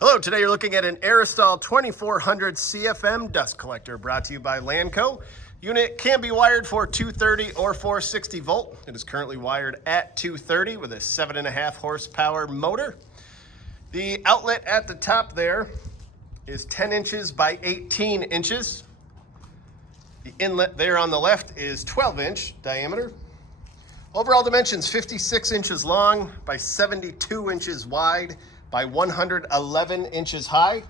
Hello, today you're looking at an Arrestall 2400 CFM dust collector brought to you by Lanco. Unit can be wired for 230 or 460 volt. It is currently wired at 230 with a 7.5 horsepower motor. The outlet at the top there is 10 inches by 18 inches. The inlet there on the left is 12-inch diameter. Overall dimensions 56 inches long by 72 inches wide by 111 inches high.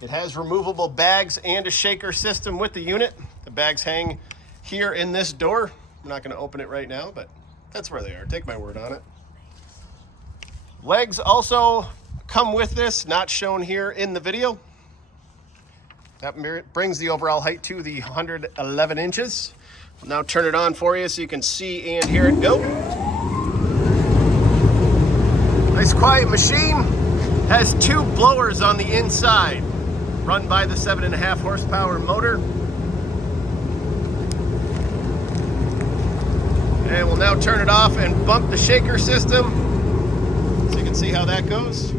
It has removable bags and a shaker system with the unit. The bags hang here in this door. I'm not going to open it right now, but that's where they are. Take my word on it. Legs also come with this, not shown here in the video. That brings the overall height to the 111 inches. I'll now turn it on for you so you can see and hear it go. Nice quiet machine. Has two blowers on the inside, run by the 7.5 horsepower motor. And we'll now turn it off and bump the shaker system so you can see how that goes.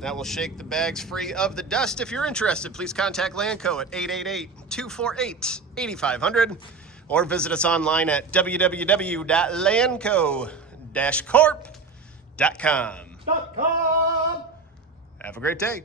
That will shake the bags free of the dust. If you're interested, please contact Lanco at 888-248-8500 or visit us online at www.lanco-corp.com. Have a great day.